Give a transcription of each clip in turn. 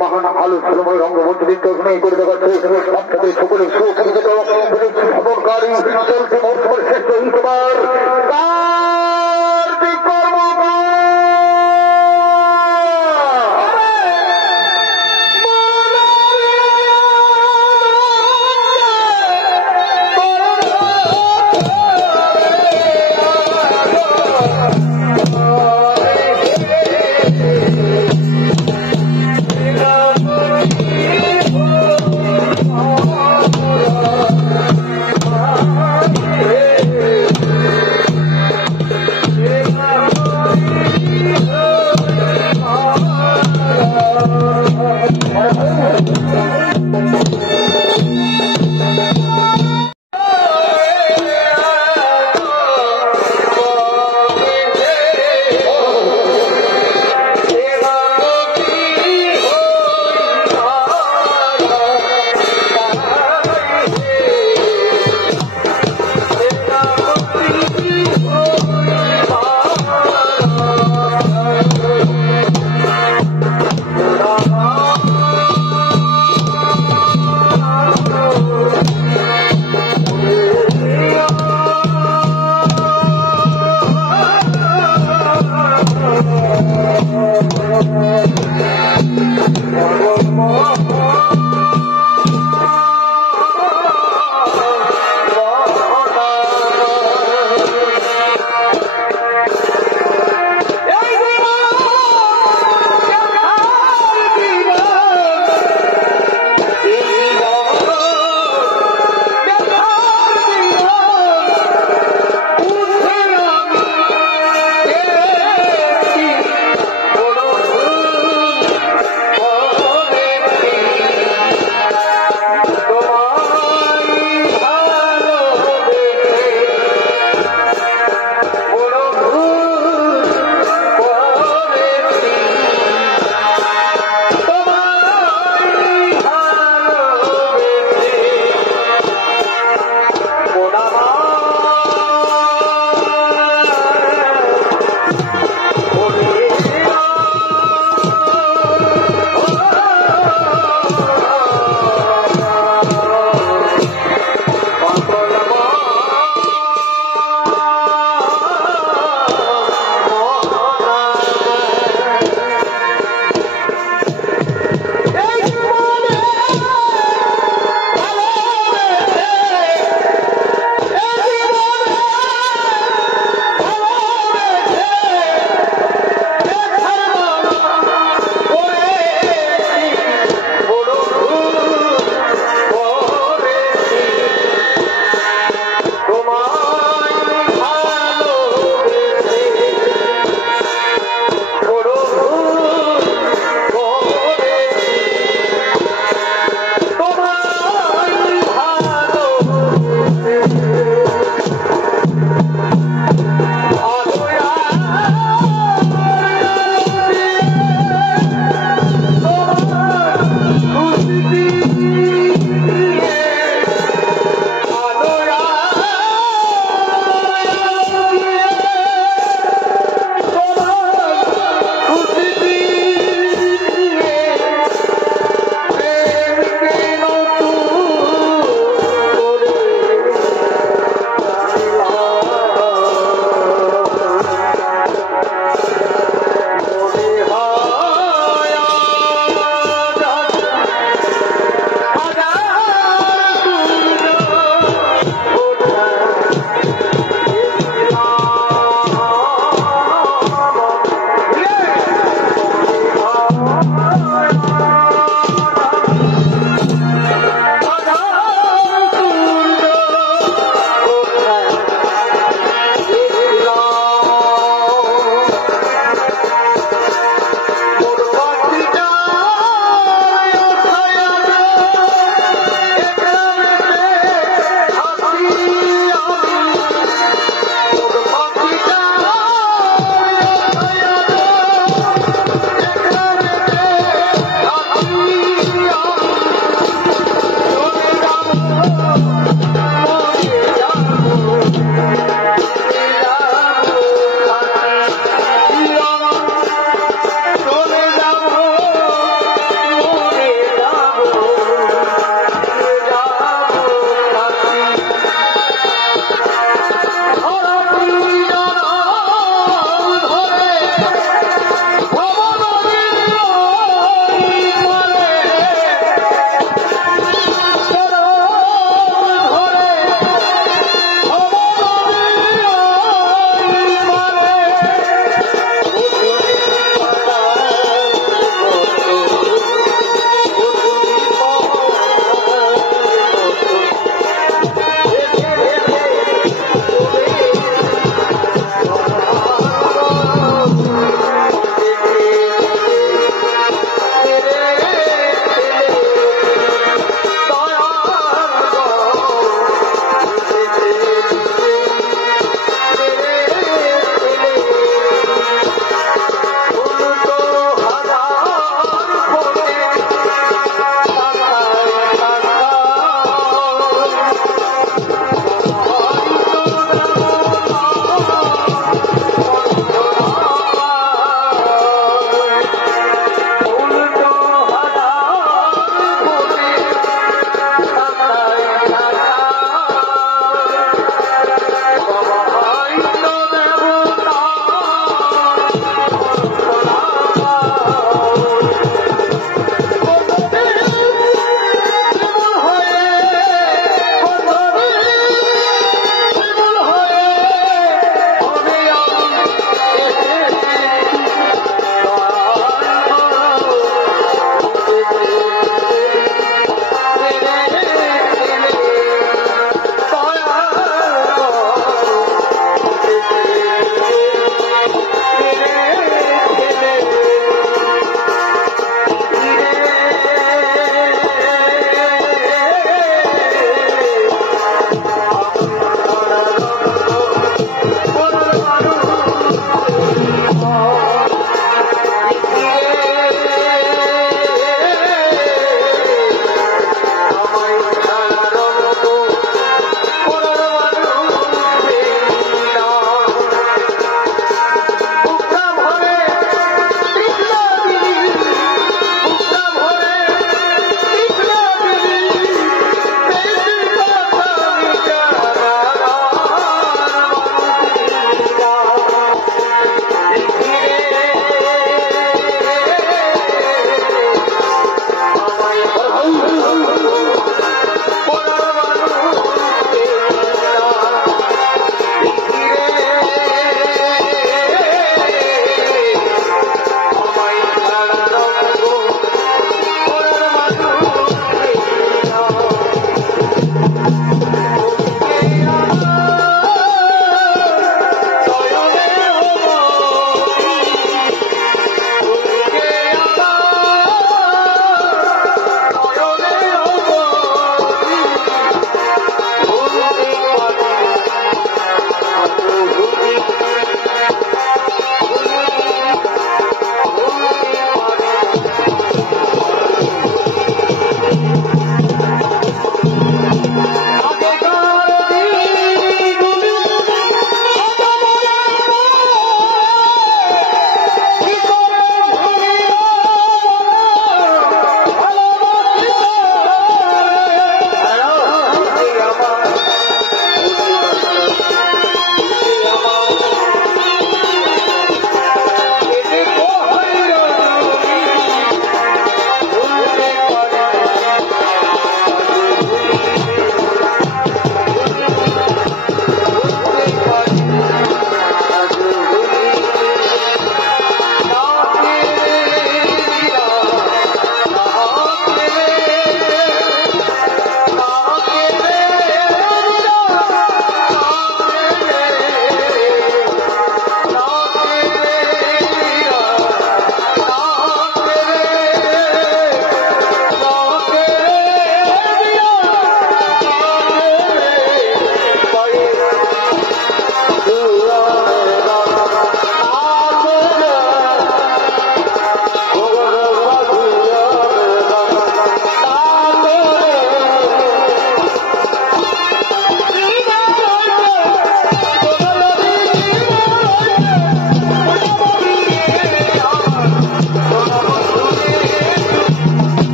महान आलू रंगमंत्री सकल भ्रमणकारी चलती मौसम श्रेष्ठ इतबार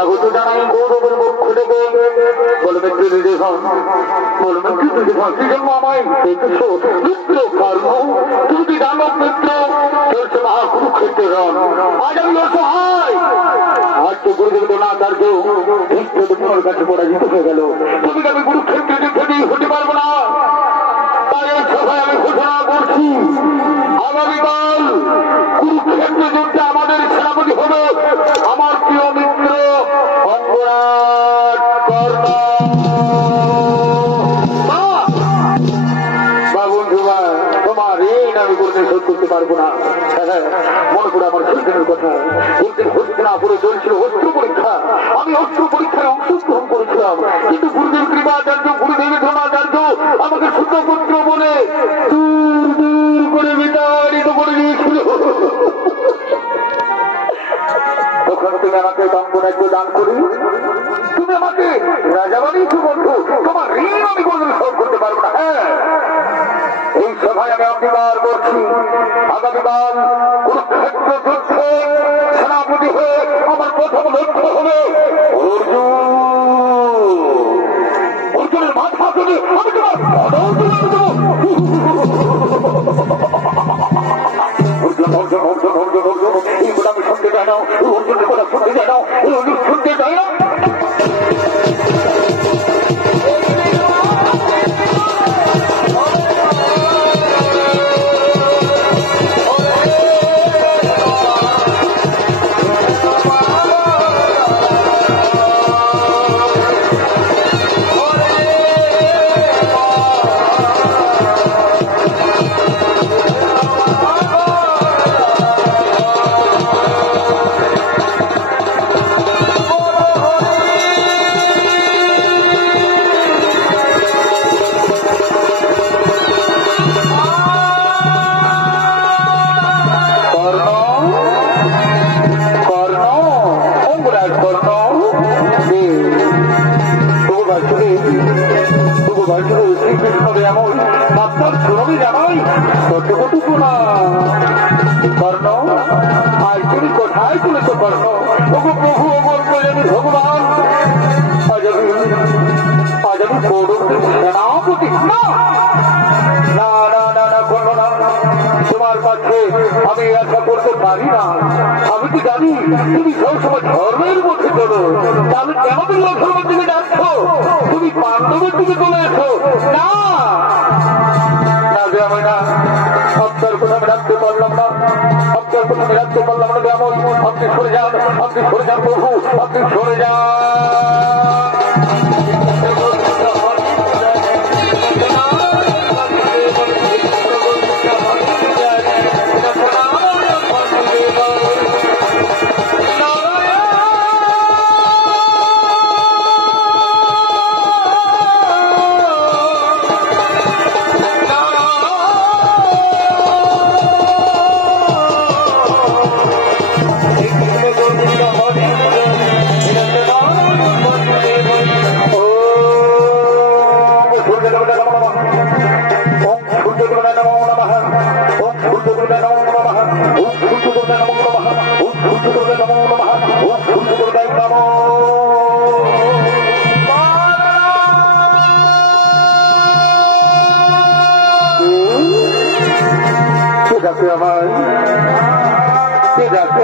স্বাগত জানাই গৌরবের পক্ষ থেকে। বলো মিত্র দুর্যোধন, বলো মিত্র দুর্যোধন, কি জন্য আমায় দেখেছো? মিত্র কর্ম, তুমি কি জানো মিত্র চলছে মহাকুরুক্ষেত্রে রণ। আজ আমি অসহায়, আজ তো গুরুদেব দ্রোণাচার্য ভীষ্ম তোমার কাছে পরাজিত হয়ে গেল। তুমি আমি কুরুক্ষেত্রে যুদ্ধে দিয়ে হতে পারবো না। তাই এই সভায় আমি ঘোষণা করছি, আগামীকাল কুরুক্ষেত্র যুদ্ধে আমাদের সেনাপতি হবে আমার প্রিয় মিত্র অঙ্গরাজ কর্ণ। তোমার ঋণ আমি কোনোদিন শোধ করতে পারবো না। মনে করে আমার ছেলেদের কথা বলতে হচ্ছে না, পুরো চলছিল অস্ত্র পরীক্ষা। আমি অস্ত্র পরীক্ষায় অংশগ্রহণ করেছিলাম, কিন্তু গুরুদেব কৃপাচার্য, গুরুদেব দ্রোণাচার্য আমাকে শুদ্ধ পুত্র বলে দূর দূর করে বিতাড়িত করে দিয়েছিল। তখন তুমি আমাকে গঙ্গরাজ্য দান করি, তুমি আমাকে রাজা বানিয়েছো বন্ধু। তোমার ঋণ আমি কোনোদিন শোধ করতে পারবো না। হ্যাঁ, এই সভায় আমি অঙ্গীকার করছি, আগামীকাল কুরুক্ষেত্র যুদ্ধে সেনাপতি হয়ে আমার প্রথম লক্ষ্য হবে অর্জুনের মাথা তুলে আমি তোমার পদও তুলে দেবো। অর্জুন অর্জুন অর্জুন অর্জুন অর্জুন এই কথা আমি শুনতে চাই না, অর্জুনের কথা শুনতে চাই না, শুনতে চাই না। তোমার কাছে আমি আশা করতে পারি না। আমি তো জানি তুমি সবসময় ধর্মের মধ্যে চলো, তাহলে কেন তুমি অধর্মের দিকে যাচ্ছ? তুমি পাণ্ডবের দিকে চলে এসো। না যে আমি না আপনার কথা আমি রাখতে পারলাম না, আপনার কথা আমি রাখতে পারলাম না। যেমন আপনি সরে যান, আপনি সরে যান প্রভু, আপনি সরে যান।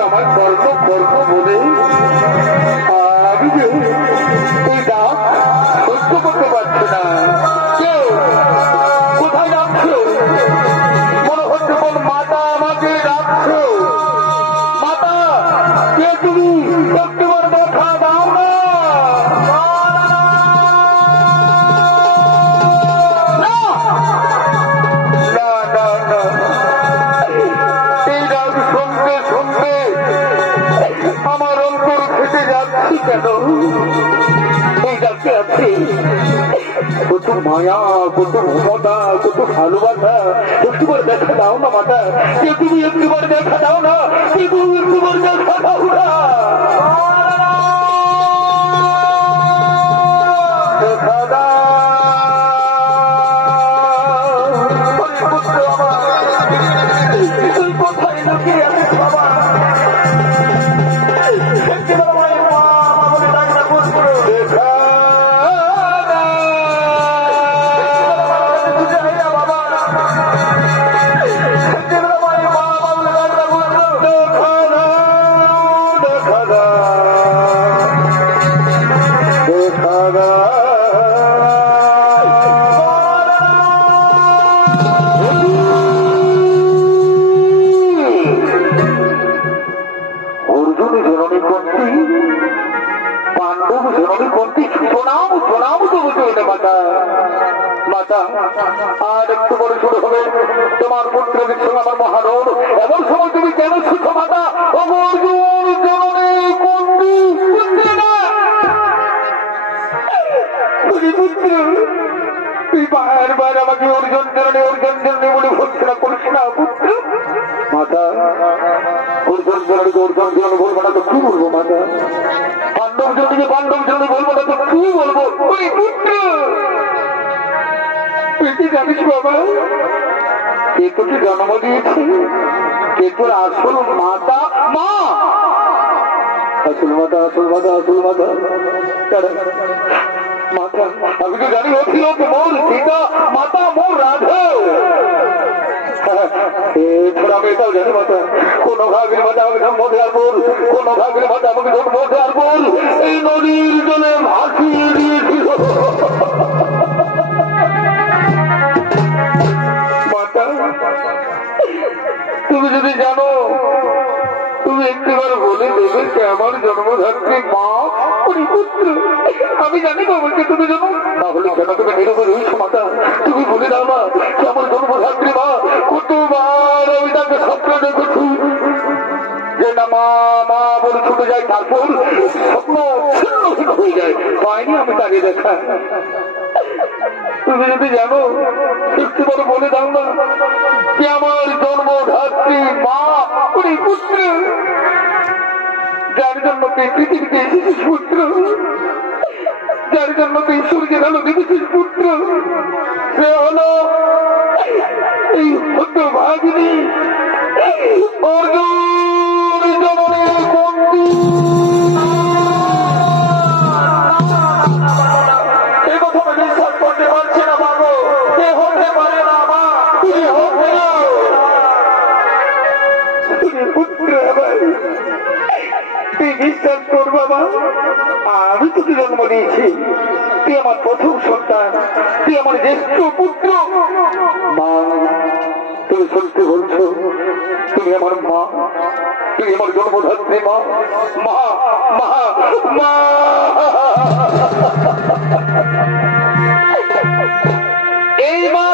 আমার কর্ম কর্ম বলে আমি যে এই ডাক সহ্য করতে পারছি না। কেউ কোথায় যাচ্ছে? মনে হচ্ছে কোন মাতা আমাকে ডাকছে। মাতা কে তুমি? একবার দেখা দাও না। আমার অন্তর ফেটে যাচ্ছে কেন? এই ডাকতে আছে কত মায়া, কত মমতা, কত ভালোবাসা। একটুবার দেখা দাও না মাতা, কে তুমি? একটুবার দেখা দাও না, কে তুমি? একটুবার দেখা দাও না। দেখা দাও তুই কোথায় লুকিয়ে আছিস বাবা? প্রভু জননী করতে প্রণাম প্রণাম তবু চলবে মাতা মাতা। আর একটু বড় শুরু হবে তোমার পুত্রের সঙ্গে আমার মহারণ, এমন সময় তুমি কেন ছুটো মাতা? অর্জুন জননী কুন্তি পুত্র না পুত্র, তুই বারবার আমাকে অর্জুন জননী বলে ভর্সনা করিস না পুত্র। মাতা অর্জুন জননীকে অর্জুন জননী বলবো না তো কি বলবো মাতা? পাণ্ডব জননীকে পাণ্ডব জননী বলবো না তো কি বলবো? ওই পুত্র তুই কি জানিস বাবা, কে তোকে জন্ম দিয়েছে? কে তোর আসল মাতা? মা আসল মাতা, আসল মাতা, আসল মাতা মাতা। আমি তো জানি হচ্ছিল মোর সীতা মাতা, মোর রাধা। এছাড়া আমি এটাও জানি মাতা, কোন ভাগের মাতা আমাকে জন্ম দেওয়ার পর, কোন ভাগের মাতা আমাকে জন্ম দেওয়ার পর এই নদীর জলে ভাসিয়ে দিয়েছিল। মাতা তুমি যদি জানো, তুমি একটিবার বলে দেবে যে আমার জন্মধাত্রী মা পুত্র। আমি জানি বাবাকে তুমি জানো, তাহলে কেন তুমি নীরবে রয়েছ মাতা? তুমি বলে দাও না যে আমার জন্মধাত্রী মা। কতবার আমি তাকে স্বপ্ন দেখেছি যে না মা মা বলে ছুটে যায়, তারপর স্বপ্ন ছিন্ন ছিন্ন হয়ে যায়, পাইনি আমি তাকে দেখা। তুমি যদি জানো একটিবার বলে দাও না যে আমার জন্মধাত্রী মা পুত্র, যার জন্য তুই পৃথিবীতে এসেছিস পুত্র, যার জন্য তুই সূর্যের আলো দেখেছিস পুত্র, সে হলো এই হতভাগিনী অর্জুন জননী কুন্তি। এই কথা আমি বিশ্বাস করতে পারছি না বাবু, কে হতে পারে না মা, তুমি হতে পুত্র। তুই বিশ্বাস কর বাবা, আমি তোকে জন্ম দিয়েছি, তুই আমার প্রথম সন্তান, তুই আমার জ্যেষ্ঠ পুত্র। মা তুমি সত্যি বলছো, তুমি আমার মা, তুই আমার জন্মধাত্রী মা। মা মা মা এই মা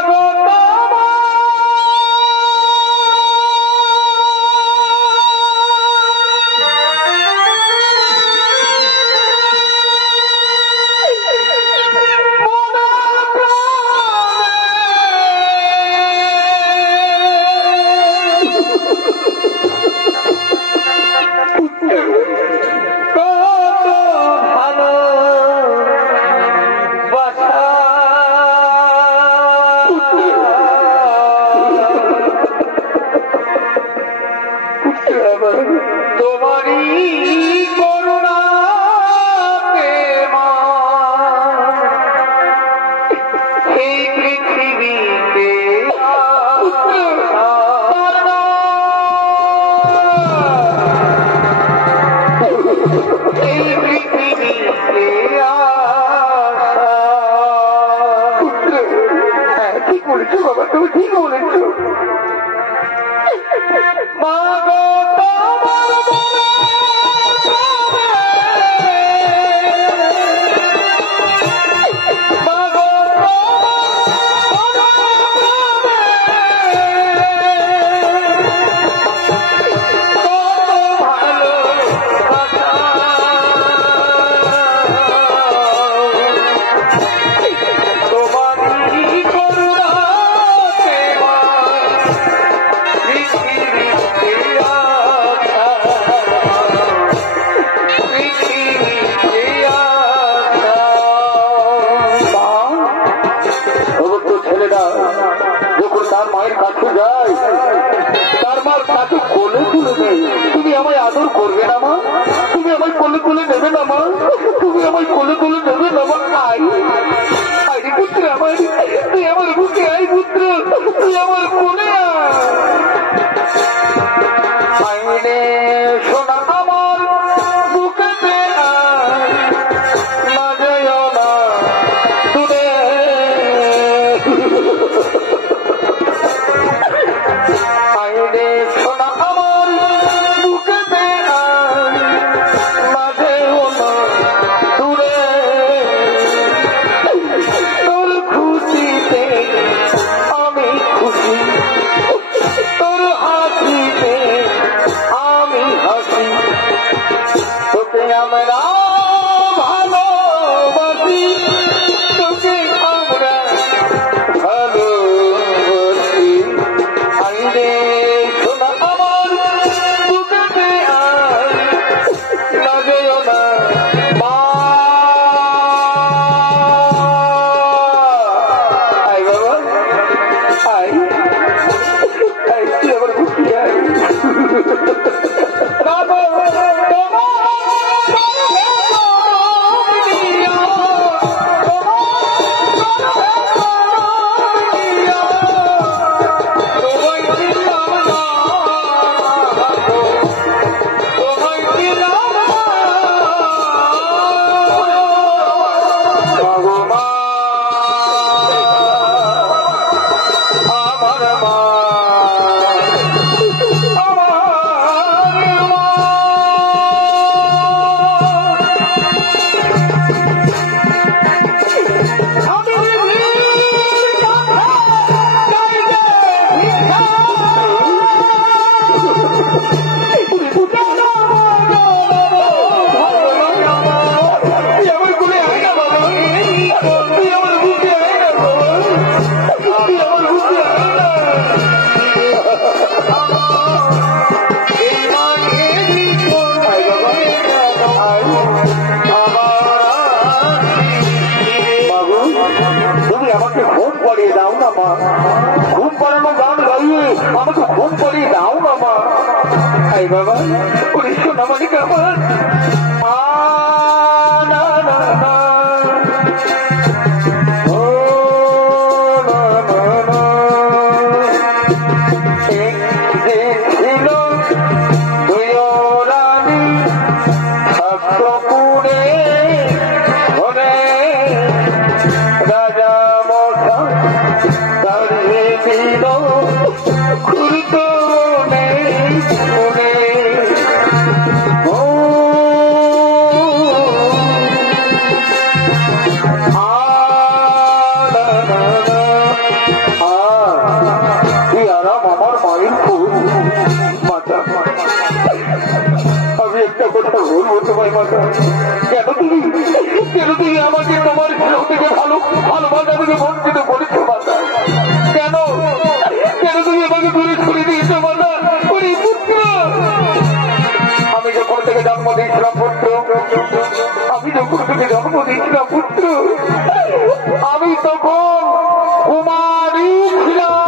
বাবা, তুমি ঠিক বলেছ। মা গো তুমি আমায় আদর করবে না মা? তুমি আমায় কোলে কোলে নেবে না মা? তুমি আমায় কোলে কোলে নেবে না মা? আই পুত্র আমার, তুই আমার বুকে আই পুত্র, তুই আমার কোলে আইনে সোনা আমার বুকেতে না যাইও না দূরে। আইনে সোনা আমার বুকেতে না যাইও না দূরে। আমরা ভালোবাসি তোকে আমরা ভালোবাসি আইরে শোনা আমার বুকেতে আর লাগেও না মা আই বাবা আই আই তুই আবার বুঝি আই ঘুম পড়ানো গান গাইয়ে আমাকে ঘুম পড়িয়ে দাও না মা আই বাবা ওরে শোনা মালিক আমার মা না না না ও না না না একদিন ছিল দুই রানী ছাত্রপুরে ঘরে রাজা মশা দিল খুলতো নেই শুনে আরাম আমার মায়ের ফুল মাতা আমি একটা কথা বলবো তোমায় মাতা কেন তুমি আমাকে তোমার ছেলে থেকে ভালোবাসা থেকে বঞ্চিত করেছো মাতা কেন তুমি আমাকে দূরে ছুড়ে দিয়েছো মাতা পুত্র আমি যখন থেকে জন্ম দিয়েছিলাম পুত্র আমি তখন কুমারী ছিলাম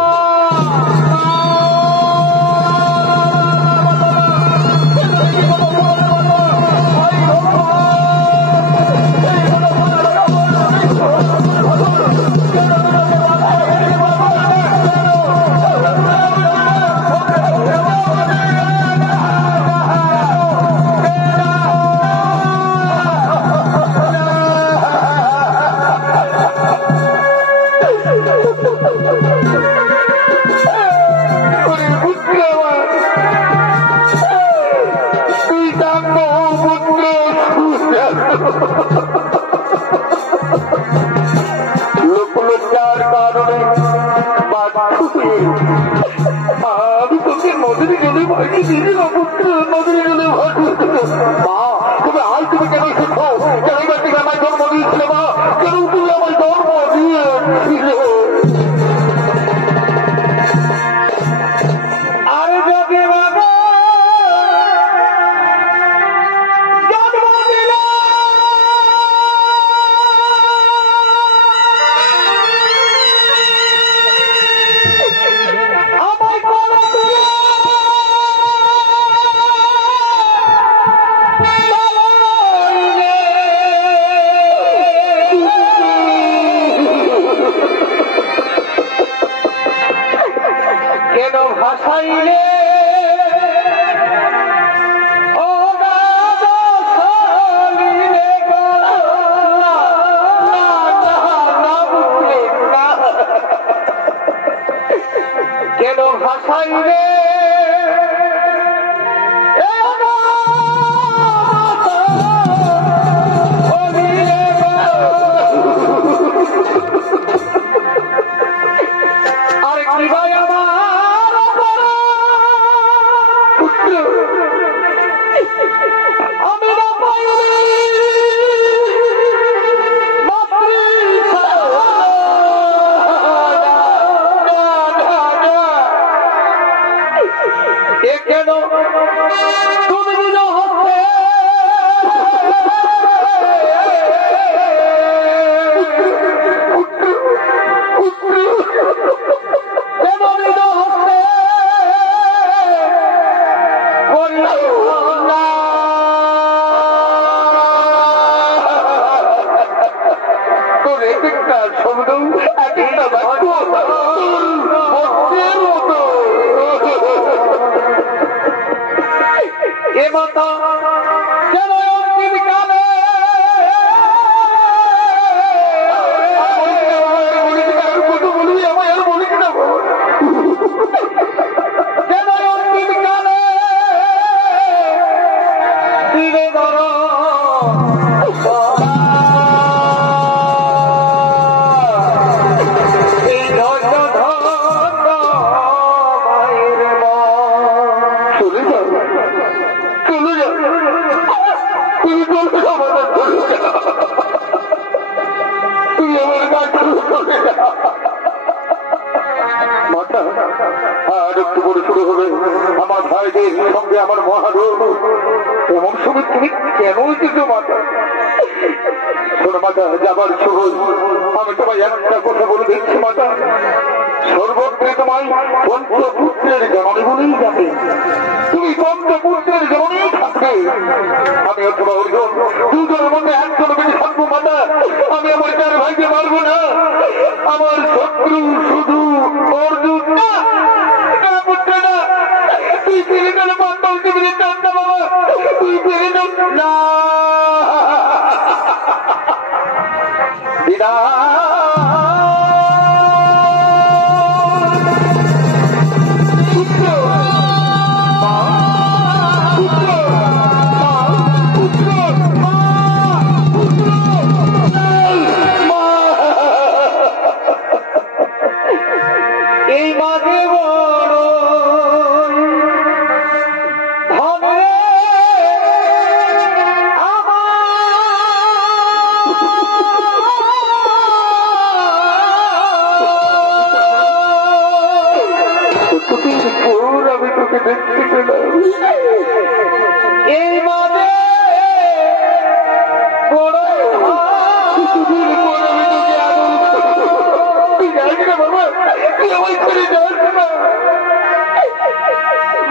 লোকলজ্জার কারণে আমি তোকে নদীর জলে ভাইকে দিয়েছিলাম পুত্র নদীর জলে ভাই মা তুমি আজ তুমি কেন শিখো কেন থেকে আমার জন্ম দিয়েছিল মা কেন তুমি আমার জন্ম দিয়েছিল আরে যদি বাবা কেন ভাসাইলে ও দাদা সালিলে কেন ভাসাইলে আরে ভাই আমার আমি না পাইনি কেন তুমি দিল হচ্ছে কেন দিল হচ্ছে তোর এক একটা শব্দ এক একটা বাক্য মতো এ মাতা কেন অন্তিম কালে কেন অন্তিম কালে দিলে ধর এই ধন্য ধন্য মায়ের মা চলে যাও চলে যাও তুমি বলছো আমাদের চলে যাও তুমি আমার কাছে চলে যাও মাতা আর একটু করে শুরু হবে আমার ভাইদের সঙ্গে আমার মহারোগ এমন সময় তুমি কেন এসেছো মাতা শোনো মাতা যাবার সময় আমি তোমায় একটা কথা বলে দিচ্ছি মাতা সর্বত্রে তোমায় পঞ্চপুত্রের জননী বলেই যাবে তুমি পঞ্চপুত্রের জননীই থাকবে আমি অথবা অর্জুন দুজনের মধ্যে একজন বেশি থাকবো মাতা আমি আমার চার ভাইকে মারবো না আমার শত্রু শুধু অর্জুন না পুত্র না তুই ফিরে গেল পাণ্ডবকে ফিরে চান না বাবা তুই ফিরে না দিদা এই মাঝে বড় ধনে আমি তোকে দেখতে পেলাম এই মাঝে বড়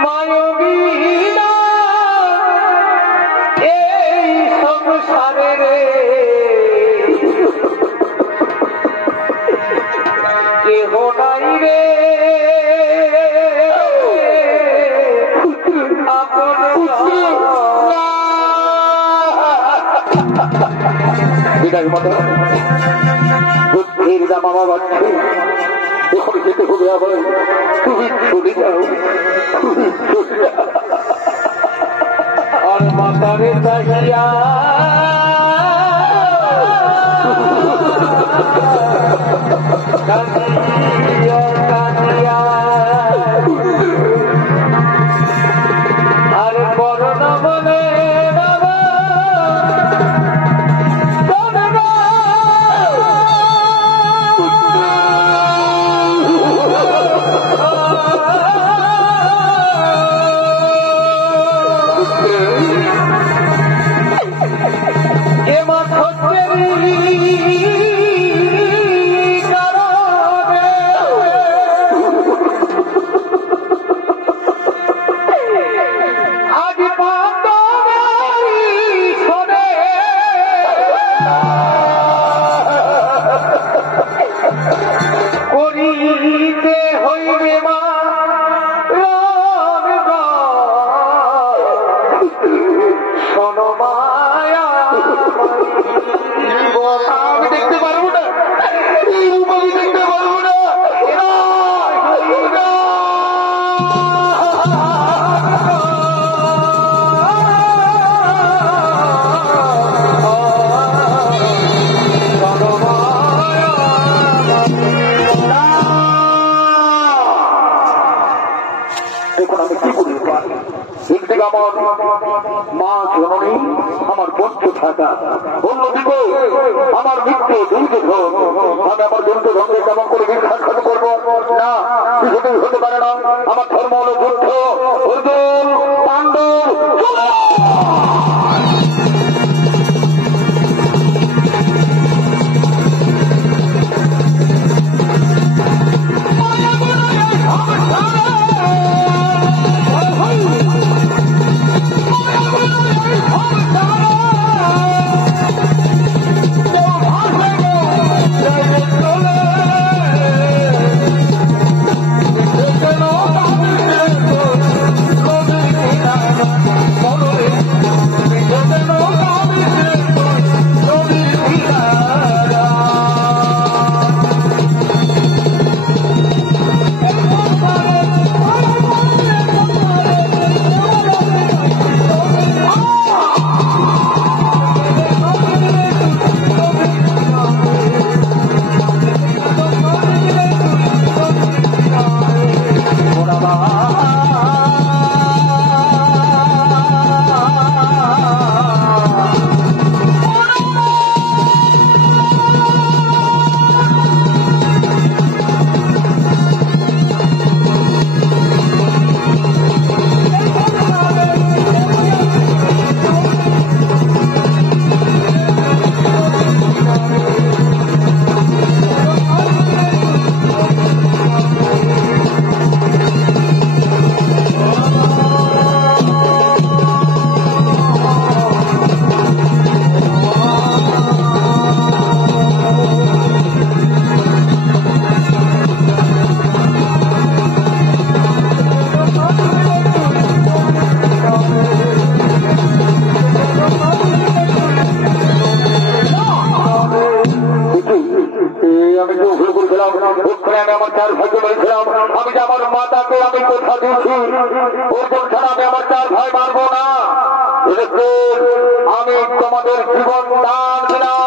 মানবীনা এই সংসারে রে কেহ নাই রে আপন বিদায় মতো বুদ্ধির দাম আমার বাচ্চা এখন যেতে হবে আবার তুমি চলে যাও চলে যাও আর মাতারে তাকিয়া কান্দিয়া কান্দিয়া আর করোনা বলে আমি দেখতে পারবো না এই রূপ আমি দেখতে পারবো না দেখুন আমি কি বলি একদিকে আমার মা জননী, আমার বন্ধু থাকা, অন্যদিকে আমার মিত্র দুর্যোধন। আমি আমার দুর্যোধনকে কেমন করে বিখ্যাত করবো না, কিছুতেই হতে পারে না। আমার ধর্ম হল যুদ্ধ। অর্জুন পাণ্ডব আমার চার ভাইকে বলেছিলাম, আমি যে আমার মাতাকে আমি কথা দিয়েছি, ওরকম ছাড়া আমি আমার চার ভাই মারবো না। আমি তোমাদের জীবন দান দিলাম।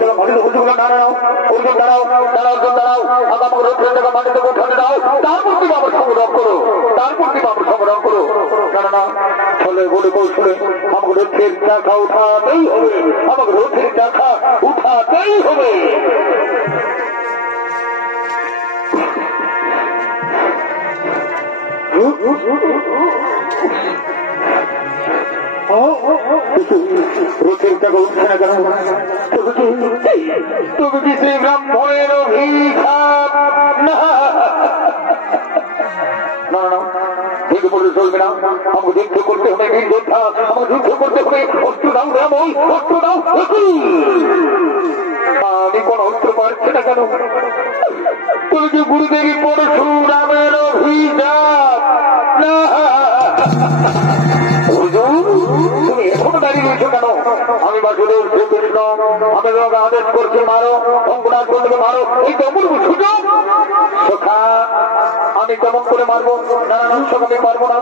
জায়গা মাটিতে উঠে দাঁড়াও অর্জুন দাঁড়াও দাঁড়াও অর্জুন দাঁড়াও আমাকে রথের জায়গা মাটিতে উঠাতে দাও তারপর তুমি আমার সংগ্রাম করো তারপর তুমি আমার সংগ্রাম করো কেননা ছলে বলে কৌশলে আমাকে রথের চাকা উঠাতেই হবে আমাকে রথের চাকা উঠাতেই হবে রথের চাকা উঠছে না কেন তুমি কি সেই ব্রাহ্মণের অভিশাপ না না না দেখে বললে চলবে না আমাকে যুদ্ধ করতে হবে বীর যোদ্ধা আমাকে যুদ্ধ করতে হবে অস্ত্র দাও রামই অস্ত্র দাও আমি কোন অস্ত্র পাচ্ছি না কেন তুমি কি গুরুদেবী পরশুরামের অভিশাপ না তুমি এখনো দাঁড়িয়ে রয়েছো কেন আমি বাসুদেব শ্রীকৃষ্ণ আমি তোমাকে আদেশ করছি মারো অঙ্কুনাথ বন্ধুকে মারো এই তো অমূল্য সুযোগ সখা আমি কেমন করে মারবো নারায়ণ আমি পারবো না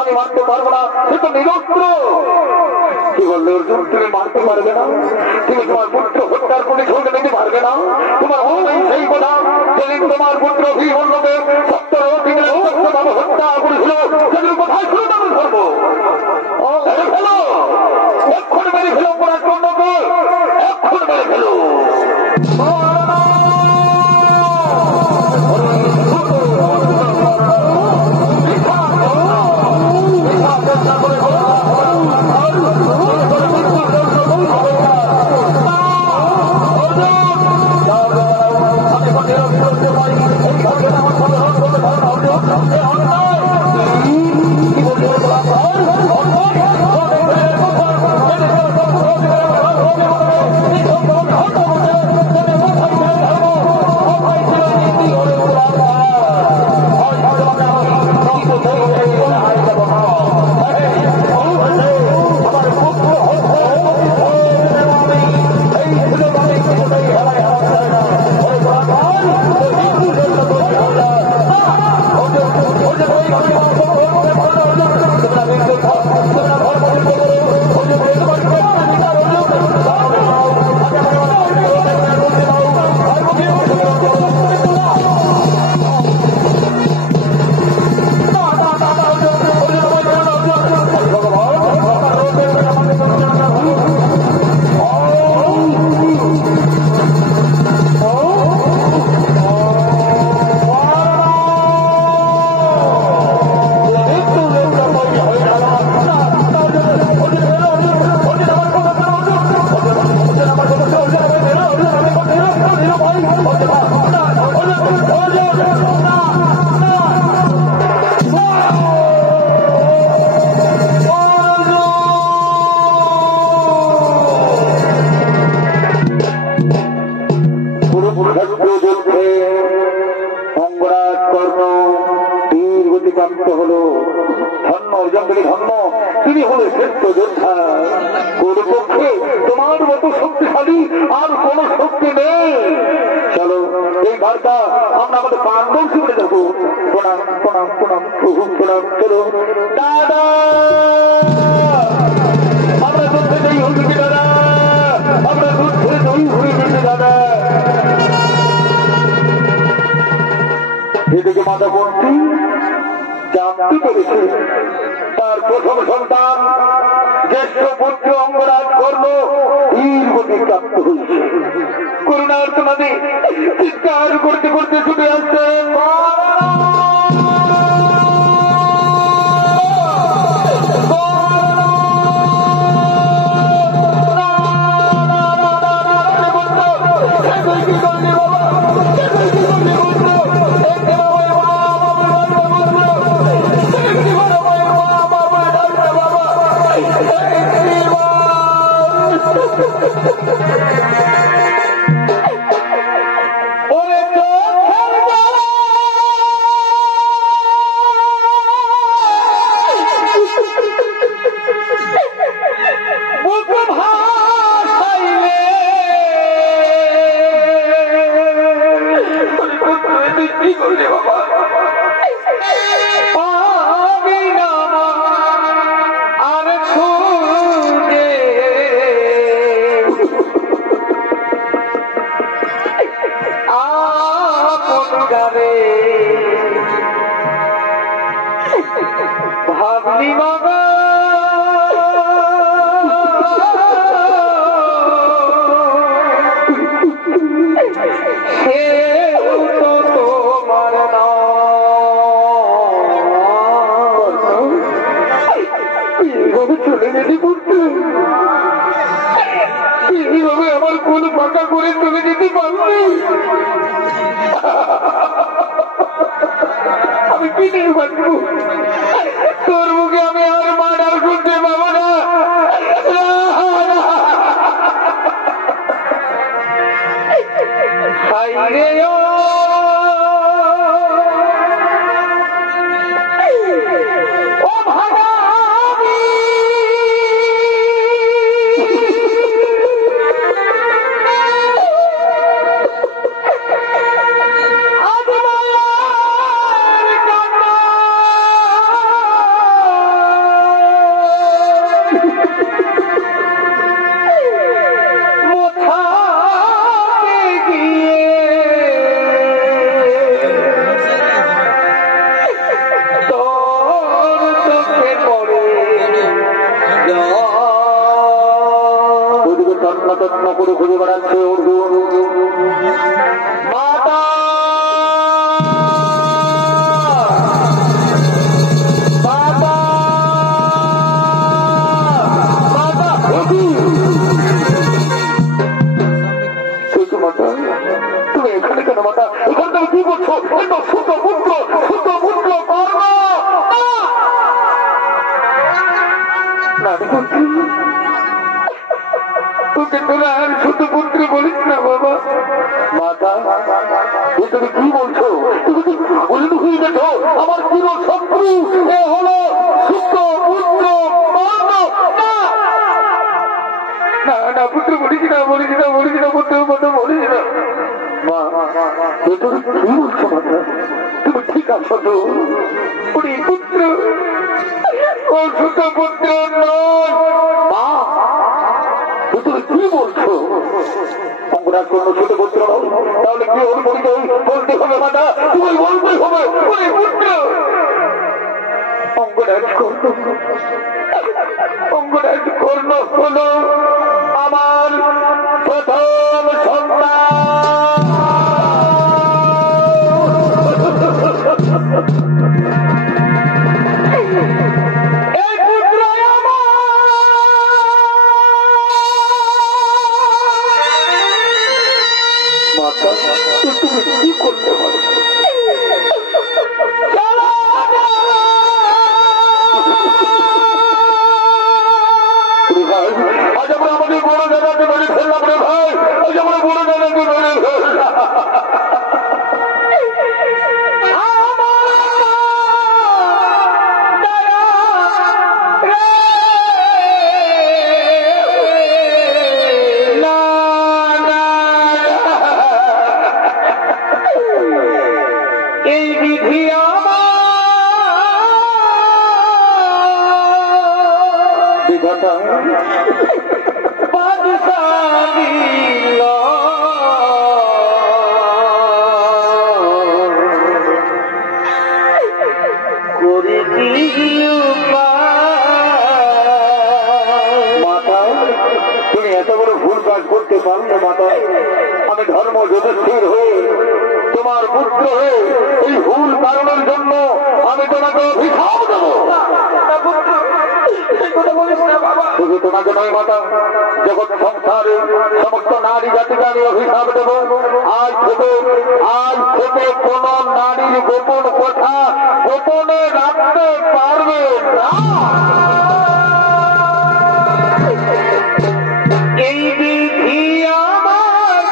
আমি মারতে পারবো না সে তো নিরস্ত্র কি বললে অর্জুন তুমি মারতে পারবে না তুমি তোমার পুত্র হত্যার প্রতিশোধ নিতে পারবে না তোমার সেই কথা যেদিন তোমার পুত্র ভীমকে সত্যভাবে হত্যা করেছিল সেদিন কোথায় শুরু আমি ধরবো ফেলো এক্ষণ মেরে ফেলো অপরাধ কর্মকে এক্ষণ মেরে ফেলো এদিকে মাতা বন্তি জানতে পেরেছে তার প্রথম সন্তান জ্যেষ্ঠ পুত্র অঙ্গরাজ কর্ণ বীর গতি প্রাপ্ত হয়েছে করুণার তোমাদের চিৎকার করতে করতে ছুটে আসছে আমি কি নিয়ে বাঁচবো? তোর মুখে আমি আর মার্ডার করতে পাবো না। তন্ন করে ঘুরে বেড়াচ্ছে অর্জুন। মাতা মাতা মাতা মাতা তুমি এখানে কেন? মাতা এখান থেকে কি করছো? শুদ্ধ পুত্র কর্ম না তোকে তোরা আর ছোট পুত্র বলিস না বাবা। মাতা তুমি কি বলছো? তুমি কি পাগল হয়ে গেছো? আমার পুরো শত্রু এ হলো ছোট পুত্র না না পুত্র বলিস না পুত্র কথা বলিস না। মা তুমি কি বলছো? মাতা তুমি ঠিক আছো তো? পুত্র ও ছোট পুত্র নয়। মা তুমি কি বলছো? অঙ্গরাজ কোন ছোট পুত্র তাহলে কি ওর পরিচয় বলতে হবে? মাতা তুমি বলতে হবে পুত্র। অঙ্গরাজ কর্ণ হলো আমার প্রথম সন্তান। তুমি কি করতে পারো? আজ আমরা আমাদের বড় দাদাকে মেরে ফেললাম রে ভাই। আজ আমরা বড় দাদাকে মেরে ফেললাম। তুমি এত বড় ভুল কাজ করতে পারলে মাতা। আমি ধর্ম যুধিষ্ঠির হয়ে তোমার পুত্র হয়ে এই ভুল কারণের জন্য আমি তোমাকে অভিশাপ দেবো। শুধু তোমাকে নয় মাতা, জগৎ সংসারে সমস্ত নারী জাতিকে আমি অভিশাপ দেব। আজ থেকে কোন নারীর গোপন কথা গোপনে রাখতে পারবে না। এই বিধি আমার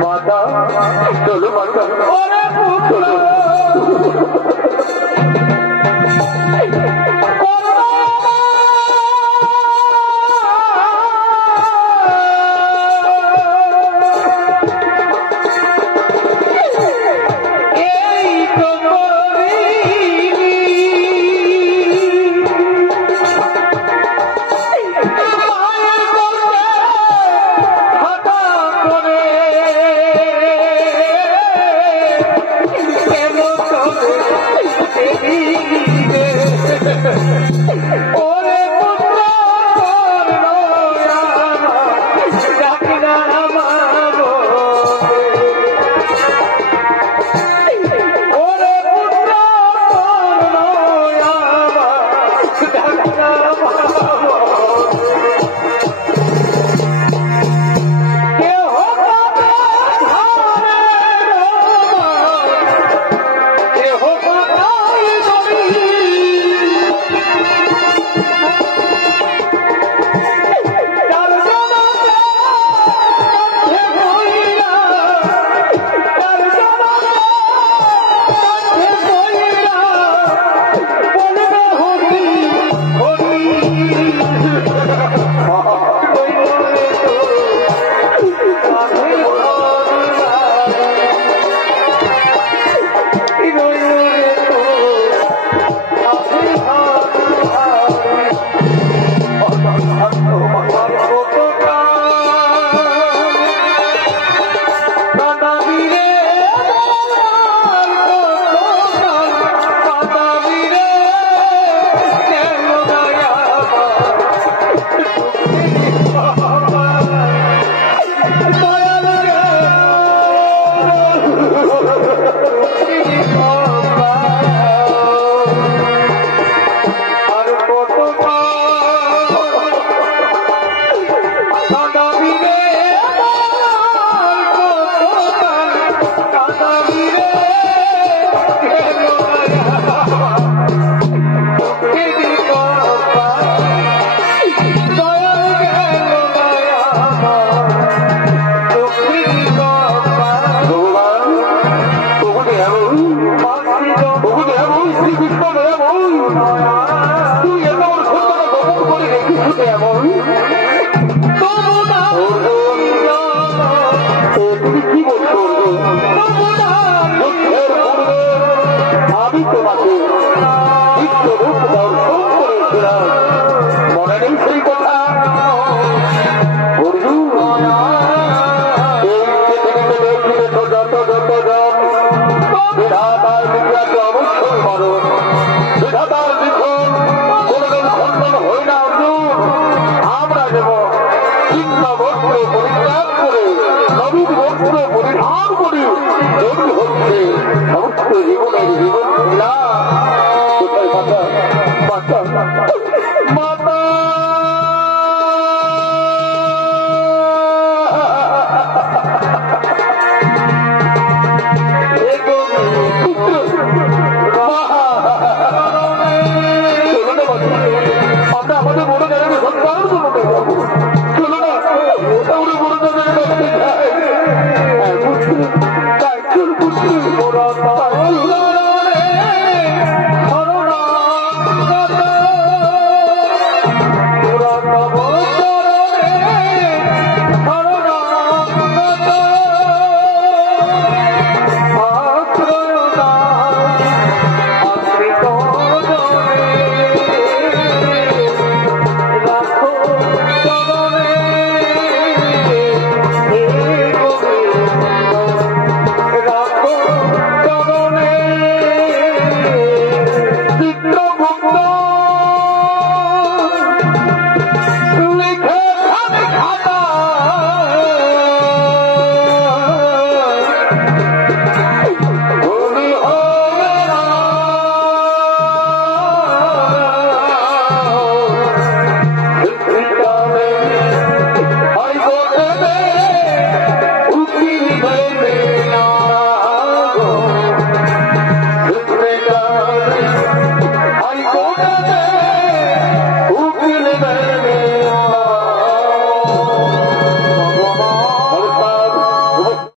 মাতা চলো মাতা চলো জীবনের জীবন কোথায়